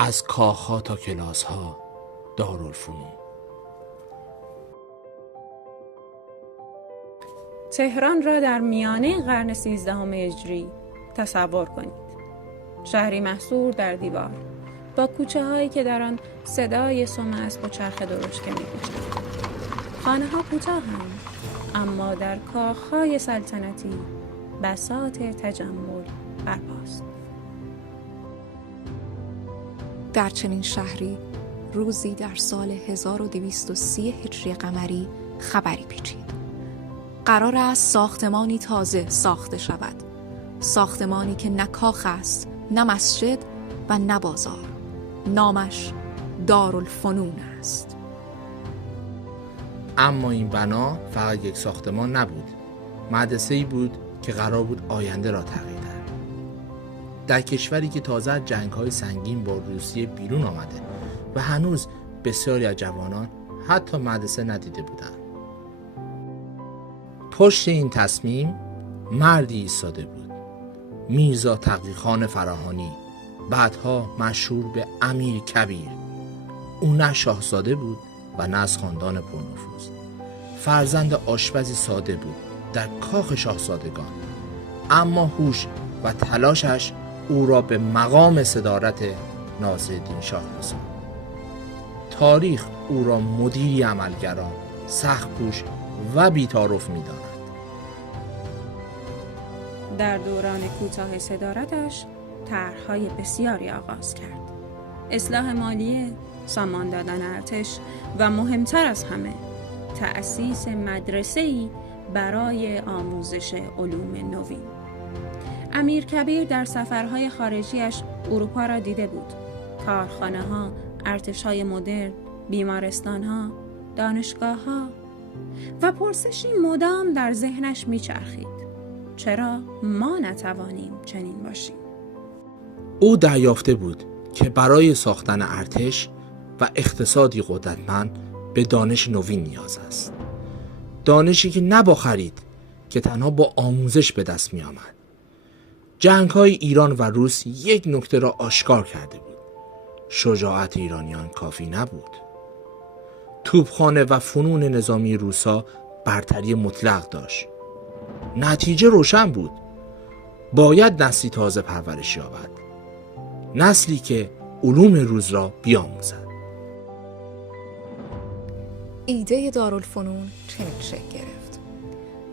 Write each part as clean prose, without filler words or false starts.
از کاخ‌ها تا کلاس‌ها، دارالفنون. تهران را در میانه قرن 13 هجری تصور کنید. شهری محصور در دیوار با کوچه هایی که در آن صدای سم اسب و چرخ درشکه می‌پیچد. خانه ها کوتاه‌اند، اما در کاخ‌های سلطنتی بساط تجمل برپاست. در چنین شهری روزی در سال 1230 هجری قمری خبری پیچید. قرار است ساختمانی تازه ساخته شود. ساختمانی که نه کاخ است، نه مسجد و نه بازار. نامش دارالفنون است. اما این بنا فقط یک ساختمان نبود. مدرسه‌ای بود که قرار بود آینده را تغییر دهد. در کشوری که تازه از جنگ‌های سنگین با روسیه بیرون آمده و هنوز بسیاری از جوانان حتی مدرسه ندیده بودند. پشت این تصمیم مردی ایستاده بود. میرزا تقی‌خان فراهانی، بعدها مشهور به امیر کبیر. او نه شاهزاده بود و نه از خاندان پرنفوذ. فرزند آشپزی ساده بود در کاخ شاهزادگان، اما هوش و تلاشش او را به مقام صدارت ناصرالدین شاه رساند. تاریخ او را مدیری عملگرا، سخت‌کوش و بی‌تعارف می‌داند. در دوران کوتاه صدارتش طرح‌های بسیاری آغاز کرد. اصلاح مالیه، سامان دادن ارتش و مهمتر از همه تأسیس مدرسه‌ای برای آموزش علوم نوین. امیر کبیر در سفرهای خارجیش اروپا را دیده بود. کارخانه‌ها، ارتش‌های مدرن، بیمارستان‌ها، دانشگاه‌ها و پرسشی مدام در ذهنش می‌چرخید: چرا ما نتوانیم چنین باشیم؟ او دریافته بود که برای ساختن ارتش و اقتصادی قدرتمند به دانش نوین نیاز است. دانشی که نه با خرید، که تنها با آموزش به دست می آمد. جنگ‌های ایران و روس یک نکته را آشکار کرده بود: شجاعت ایرانیان کافی نبود. توپخانه و فنون نظامی روسا برتری مطلق داشت. نتیجه روشن بود: باید نسلی تازه پرورش یابد، نسلی که علوم روز را بیاموزد. ایده دارالفنون چنین شکل گرفت.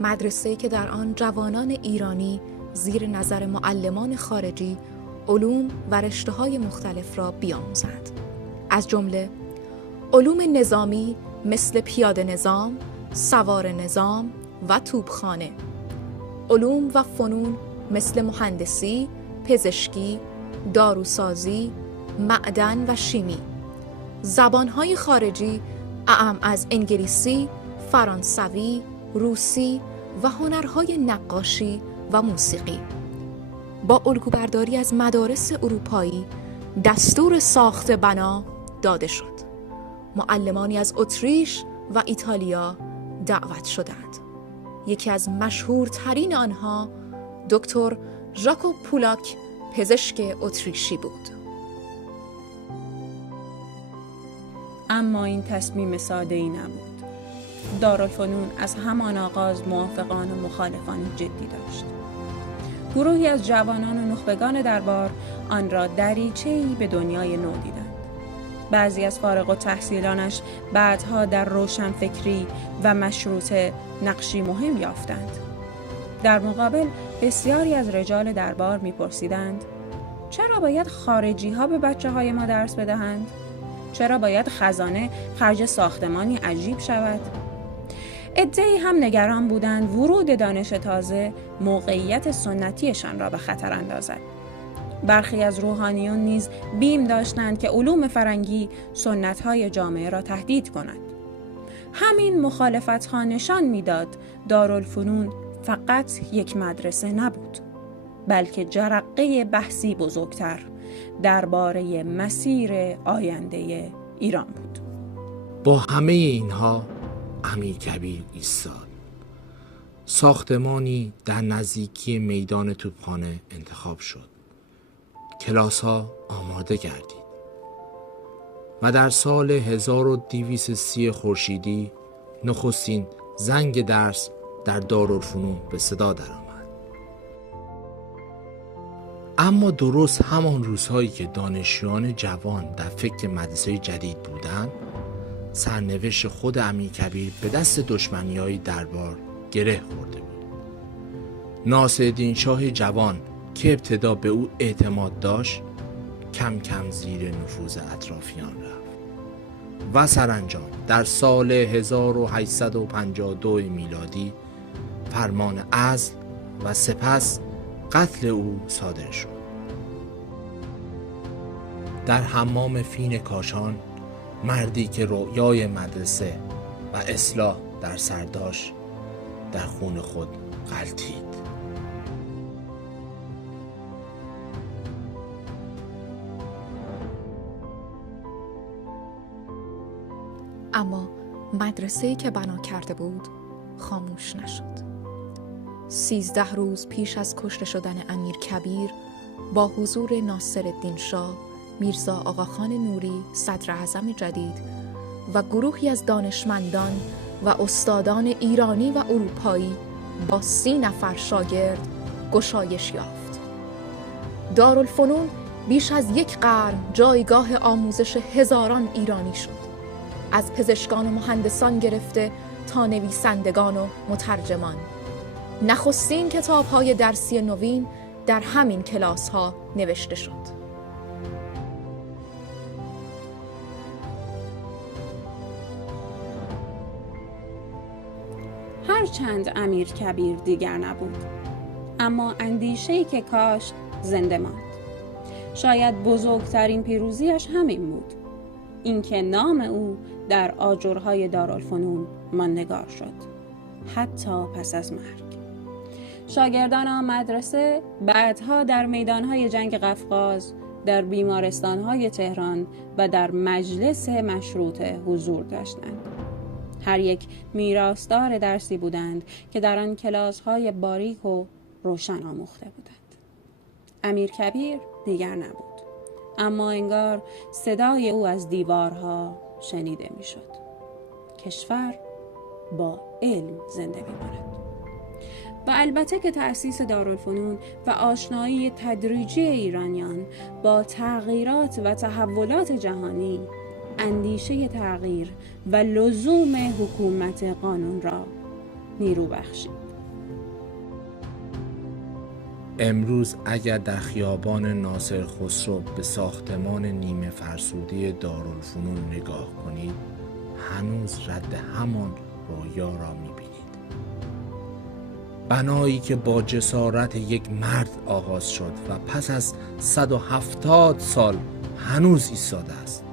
مدرسه‌ای که در آن جوانان ایرانی زیر نظر معلمان خارجی علوم و رشته‌های مختلف را بیاموزند. از جمله علوم نظامی مثل پیاده نظام، سوار نظام و توپخانه، علوم و فنون مثل مهندسی، پزشکی، داروسازی، معدن و شیمی، زبانهای خارجی اعم از انگلیسی، فرانسوی، روسی و هنرهای نقاشی و موسیقی. با الگوبرداری از مدارس اروپایی دستور ساخت بنا داده شد. معلمانی از اتریش و ایتالیا دعوت شدند. یکی از مشهورترین آنها دکتر ژاکو پولاک، پزشک اتریشی بود. اما این تصمیم ساده‌ای نبود. دارالفنون از همان آغاز موافقان و مخالفان جدی داشت. گروهی از جوانان و نخبگان دربار آن را دریچه‌ای به دنیای نو دیدند. بعضی از فارغ التحصیلانش بعدها در روشنفکری و مشروطه نقشی مهم یافتند. در مقابل بسیاری از رجال دربار می‌پرسیدند: چرا باید خارجی‌ها به بچه‌های ما درس بدهند؟ چرا باید خزانه خرج ساختمانی عجیب شود؟ عده‌ای هم نگران بودند ورود دانش تازه موقعیت سنتیشان را به خطر اندازد. برخی از روحانیون نیز بیم داشتند که علوم فرنگی سنت‌های جامعه را تهدید کند. همین مخالفت‌ها نشان می‌داد دارالفنون فقط یک مدرسه نبود، بلکه جرقه بحثی بزرگتر درباره مسیر آینده ایران بود. با همه اینها امیر کبیر ایستاد. ساختمانی در نزدیکی میدان توپخانه انتخاب شد. کلاس‌ها آماده گردید. و در سال 1230 خورشیدی نخستین زنگ درس در دارالفنون به صدا درآمد. اما درست همان روزهایی که دانشجویان جوان در فکر مدرسه جدید بودند، سرنوشت خود امیرکبیر به دست دشمنی‌های دربار گره خورده بود. ناصرالدین شاه جوان که ابتدا به او اعتماد داشت، کم کم زیر نفوذ اطرافیان رفت و سرانجام در سال 1852 میلادی فرمان عزل و سپس قتل او صادر شد. در حمام فین کاشان، مردی که رویای مدرسه و اصلاح در سر داشت، در خون خود غلتید. اما مدرسه‌ای که بنا کرده بود خاموش نشد. 13 روز پیش از کشته شدن امیرکبیر، با حضور ناصرالدین شاه، میرزا آقاخان نوری صدر اعظم جدید و گروهی از دانشمندان و استادان ایرانی و اروپایی با 30 نفر شاگرد گشایش یافت. دارالفنون بیش از 1 قرن جایگاه آموزش هزاران ایرانی شد، از پزشکان و مهندسان گرفته تا نویسندگان و مترجمان. نخستین کتاب‌های درسی نوین در همین کلاس‌ها نوشته شد. هرچند امیرکبیر دیگر نبود، اما اندیشه‌ای که کاشت زنده ماند. شاید بزرگترین پیروزیش همین بود، اینکه نام او در آجرهای دارالفنون ماندگار شد، حتی پس از مرگ. شاگردان مدرسه بعدها در میدانهای جنگ قفقاز، در بیمارستانهای تهران و در مجلس مشروطه حضور داشتند. هر یک میراثدار درسی بودند که در آن کلاس‌های باریک و روشن آموخته بودند. امیرکبیر دیگر نبود، اما انگار صدای او از دیوارها شنیده میشد. کشور با علم زنده میماند. و البته که تأسیس دارالفنون و آشنایی تدریجی ایرانیان با تغییرات و تحولات جهانی، اندیشه تغییر و لزوم حکومت قانون را نیرو بخشید. امروز اگر در خیابان ناصر خسرو به ساختمان نیمه فرسوده دارالفنون نگاه کنید، هنوز رد همان رویا را می‌بینید. بنایی که با جسارت یک مرد آغاز شد و پس از 170 سال هنوز ایستاده است،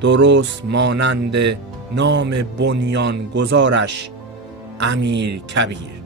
درست مانند نام بنیان گذارش امیرکبیر.